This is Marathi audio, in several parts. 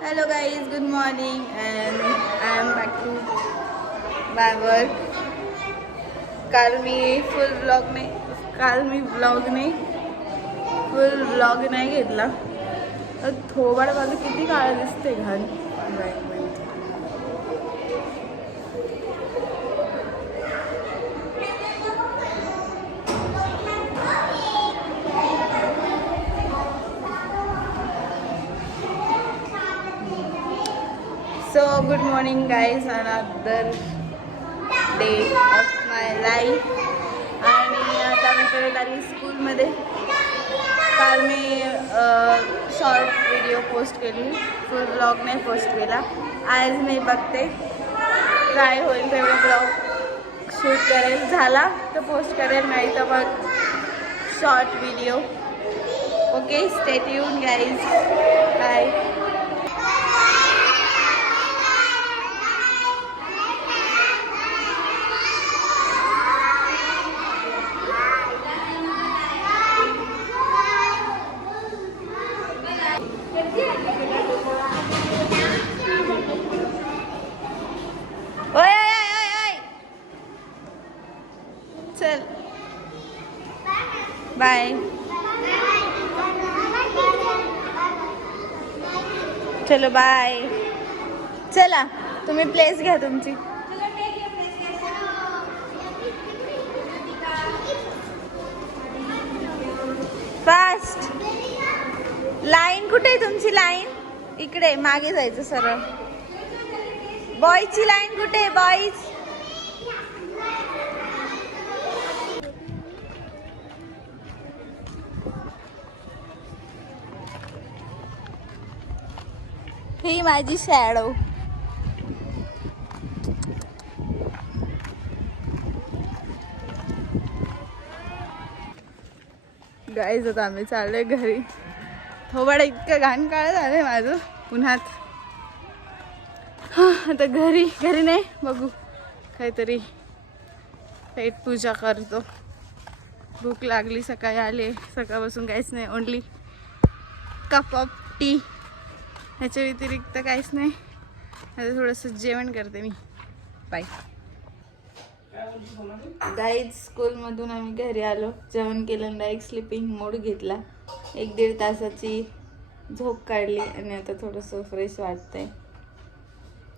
Hello guys, good morning and I am back to my work. काल मी फुल ब्लॉग नाही घेतला. थोबाड माझं किती काळं दिसते घाण. So good morning guys, another day of my life. आणि आता मी परत आली स्कूलमध्ये. काल मी शॉर्ट व्हिडिओ पोस्ट केली, फुल ब्लॉग नाही पोस्ट केला. आज मी बघते काय होईल तेवढा ब्लॉग शूट करेल, झाला तर पोस्ट करेल, नाही तर मग short video. Okay, stay tune guys, bye. चल बाय. चलो बाय. चला तुम्ही प्लेस घ्या तुमची. फास्ट. लाईन कुठे आहे तुमची? लाईन इकडे मागे जायचं सरळ. बॉयची लाईन कुठे आहे? बॉईज ही माझी शॅडो. गाईज आता आम्ही चाललोय घरी. थोबाड इतकं घाण काळ झालंय माझं उन्हात. आता घरी नाही, बघू काहीतरी पेट पूजा करतो. भूक लागली, सकाळी आले, सकाळपासून काहीच नाही, ओनली कप ऑफ टी, ह्याच्या व्यतिरिक्त काहीच नाही. आता थोडंसं जेवण करते मी. Bye guys. स्कूलमधून आम्ही घरी आलो, जेवण केलं, डायरेक्ट स्लिपिंग मोड घेतला. 1-1.5 तासाची झोप काढली आणि आता थोडंसं फ्रेश वाटतंय.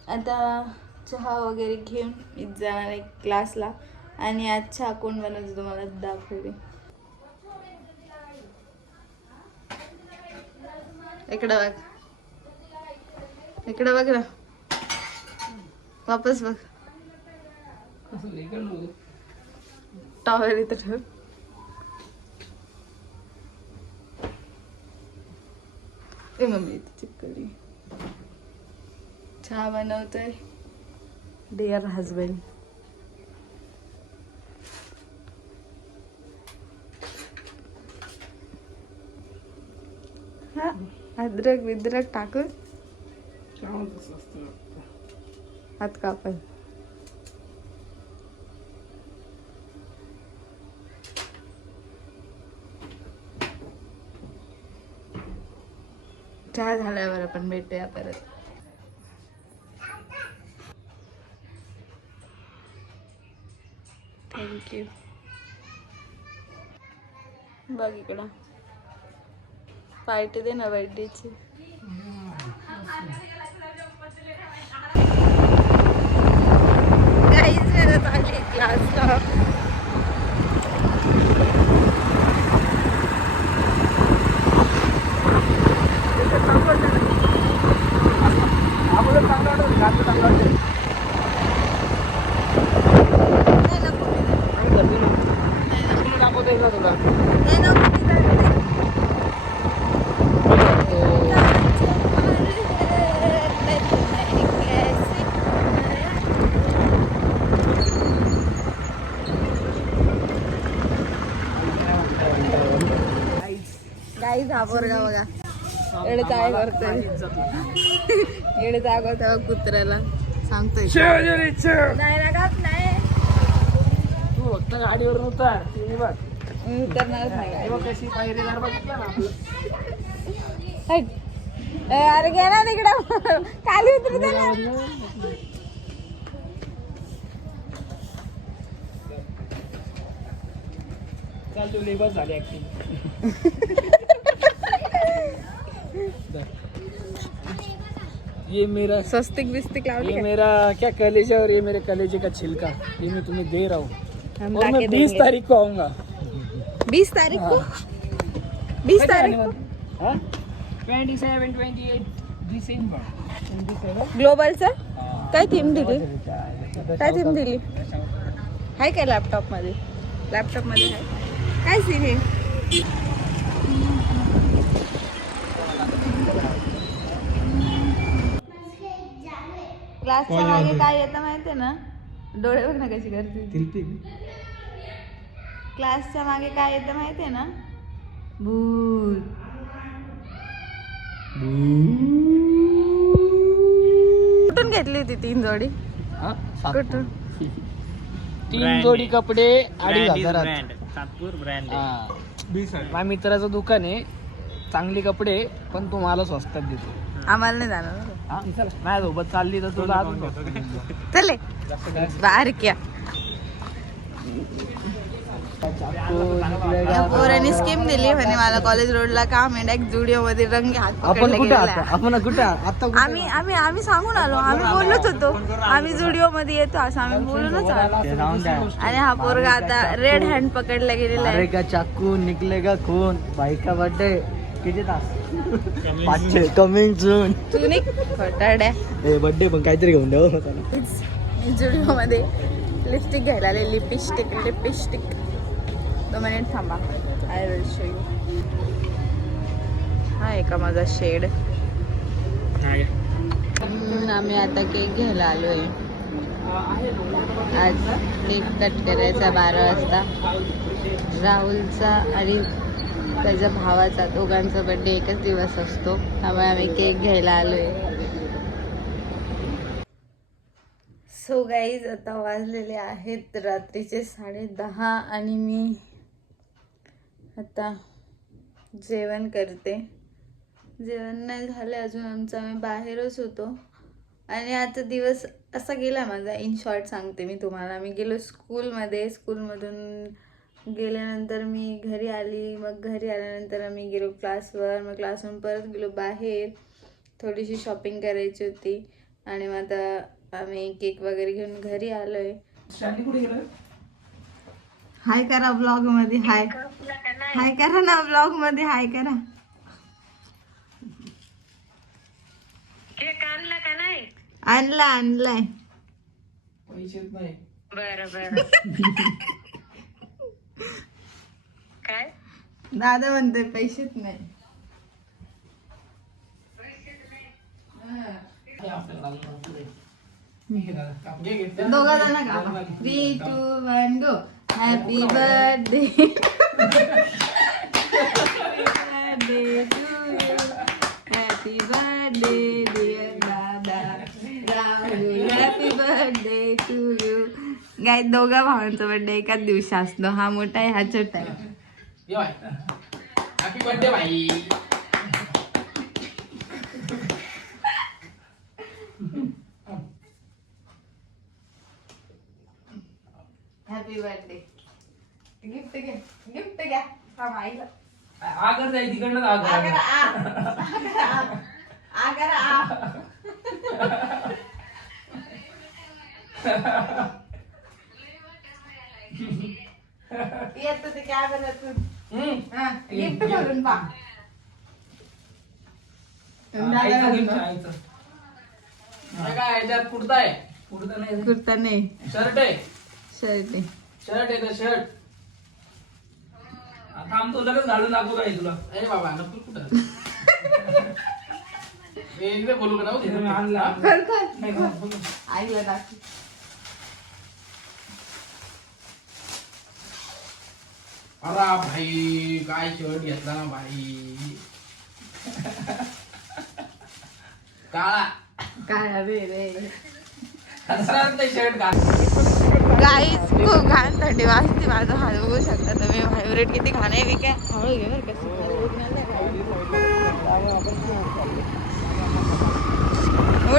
आता चहा वगैरे घेऊन मी जाणार आहे क्लासला. आणि आज चहा कोण बनवतो तुम्हाला दाखवते. इकडं बघ, इकडं बघ ना, वापस बघ. टॉवेल इथं ठेव. ए मम्मी इथं चिपकली. चहा बनवतोय डिअर हजबंड. हा, अद्रक बिद्रक टाकून हात कापल. चहा झाल्यावर आपण भेटूया परत. थँक्यू. बघ इकडं पार्टी दे ना बर्थडेची. काहीच करत आली क्लासला. गाईज हा पोरगा बघा एवढे काय करतोय. एवढे जागवत कुत्र्याला सांगतोय नाही लागत नाही. तू फक्त गाडीवर उतर, उतरणारच नाही. कशी पायरीदार बघितलं ना. अरे घे ना तिकडं खाली उतरू दे ना. बस झाली ऍक्टिंग. ये मेरा स्वस्तिक बिस्तिक लावली ये मेरा क्या कलेजा और ये मेरे कलेजे का छिलका, ये मैं तुम्हें दे रहा हूँ. हम और मैं लाके 20 देंगे. तारीख को आऊंगा. 20 तारीख को 20 तारीख को 27-28 डिसेंबर. ग्लोबलचं काय थीम दिली काय थीम दिली आहे काय लॅपटॉप मध्ये आहे काय सीन आहे. क्लासच्या मागे काय येतं माहितीये ना. डोळे बघ ना कशी करते. क्लासच्या मागे काय येतं माहितीये ना. भूत. कुठून घेतली होती 3 जोडी कुठून. 3 जोडी कपडे 2,500. सातपूर ब्रँड. माझ्या मित्राचं दुकान आहे, चांगले कपडे पण तू मला स्वस्तात देतो. आम्हाला नाही जाणार. माझ्या सोबत चालली तर तुला अजून चले बाहेर क्या. पोरांनी स्कीम दिली म्हणे मला कॉलेज रोडला काम आहे डायरेक्ट जुडिओ मध्ये रंग हात आपण कुठे आता आम्ही सांगून आलो. आम्ही बोललोच होतो आम्ही जुडिओ मध्ये येतो असं आम्ही बोलूनच आलो. आणि हा पोरगा आता रेड हँड पकडला गेलेला आहे. का चाकू निकलेगा खून भाई का बर्थडे किती तास 5 कमिंग सून. तू नाही खोटाड्या. बर्थडे पण काहीतरी घेऊन द्यावं. मी जुडिओ मध्ये लिपस्टिक घ्यायला आले. लिपस्टिक 2 मिनिट थांबा. I will show you. हा आहे का माझा शेड. आम्ही आता केक घ्यायला आलोय. आज केक कट करायचा 12 वाजता. राहुलचा आणि त्याच्या भावाचा दोघांचा बर्थडे एकच दिवस असतो त्यामुळे आम्ही केक घ्यायला आलोय. सो गाईज आता वाजलेले आहेत रात्रीचे 10:30 आणि मी आता जेवण करते. जेवण नाही झालं अजून आमचं. आम्ही बाहेरच होतो आणि आजचा दिवस असा गेला माझा. इन शॉर्ट सांगते मी तुम्हाला. मी गेलो स्कूलमध्ये. स्कूलमधून गेल्यानंतर मी घरी आली. मग घरी आल्यानंतर आम्ही गेलो क्लासवर. मग क्लासवरून परत गेलो बाहेर. थोडीशी शॉपिंग करायची होती आणि मग आता आम्ही केक वगैरे घेऊन घरी आलोय. हाय करा ब्लॉग मध्ये. हाय करा ना ब्लॉग मध्ये. हाय करा. केक आणला का नाही? आणलाय. पैसेच नाही. बरं काय दादा म्हणतोय पैसेच नाही. दोघा जण का 3, 2, 1 go. Happy birthday happy birthday dear दादा Rahul. Happy birthday to you. गाय दोघा भावांचा बर्थडे एकाच दिवशी असतो. हा मोठा आहे हा छोटा आहे. हॅपी बर्थडे भाई. Happy birthday. गिफ्ट घ्या. आईला आगर जाई तिकडनं येत ते कॅमेऱ्यातून गिफ्ट भरून पा. काय त्यात कुर्ता आहे. कुर्ता नाही शर्ट आहे. शर्ट आहे. शर्ट आहे. शर्ट थांब तो लगेच घालून दाखवू काय तुला. अरे बाबा नको कुठं एकदा बोलू का आईला दाखव. अरे भाई काय शर्ट घेतला ना भाई. काळा काय रे शर्ट घाल. गाईज खूप घाण थंडी वाजते. माझा हात बघू शकता तुम्ही. व्हायब्रेट किती घाण आहे. काय हळू घे बरं कसं.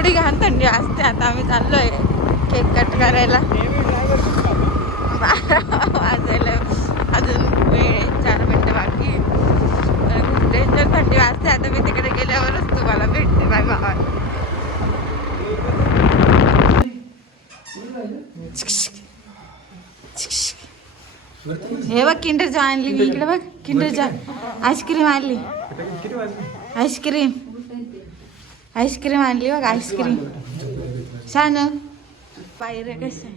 एवढी घाण थंडी असते. आता आम्ही चाललोय केक कट करायला. 12 वाजायला अजून वेळ आहे, 4 मिनिटं बाकी आहे. खूप डेंजर थंडी वाजते. आता मी तिकडे गेल्यावरच तुम्हाला भेटते बाय बाबा. हे बघ किंडर जॉय आणली मी. इकडे बघ किंडर जॉय आईस्क्रीम आणली. आईस्क्रीम आणली बघ आईस्क्रीम. छान पायऱ्या कशा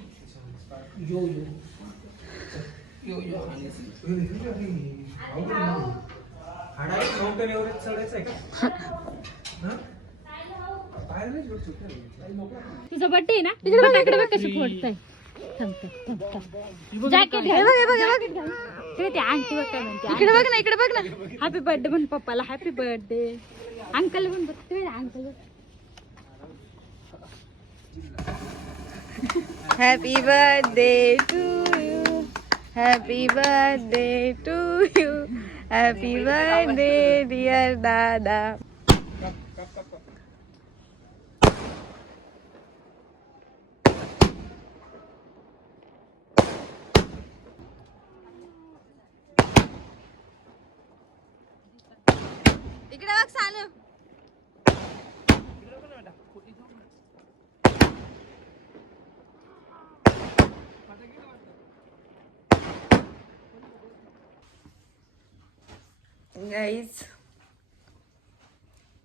तुझा बर्थडे आहे ना, तिकडे बघ कशी फोडताय. जॅकेट आंटी बघ काय म्हणते. इकडे बघ ना, इकडे बघ ना. हॅपी बर्थडे म्हण पप्पाला. Happy birthday. अंकल पण बघते uncle. Happy birthday to you. Happy birthday to you. Happy birthday dear दादा. इकडे बघ सानू. गाईज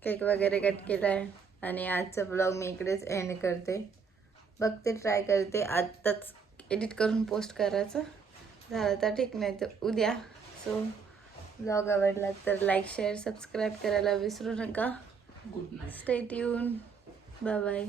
केक वगैरे कट केलाय आणि आजचा ब्लॉग मी इकडेच एंड करते. बघते, ट्राय करते आत्ताच एडिट करून पोस्ट करायचं. झालं तर ठीक, नाही तर उद्या. सो ब्लॉग आवडला तर लाईक शेअर सबस्क्राईब करायला विसरू नका. Stay tune. Bye bye.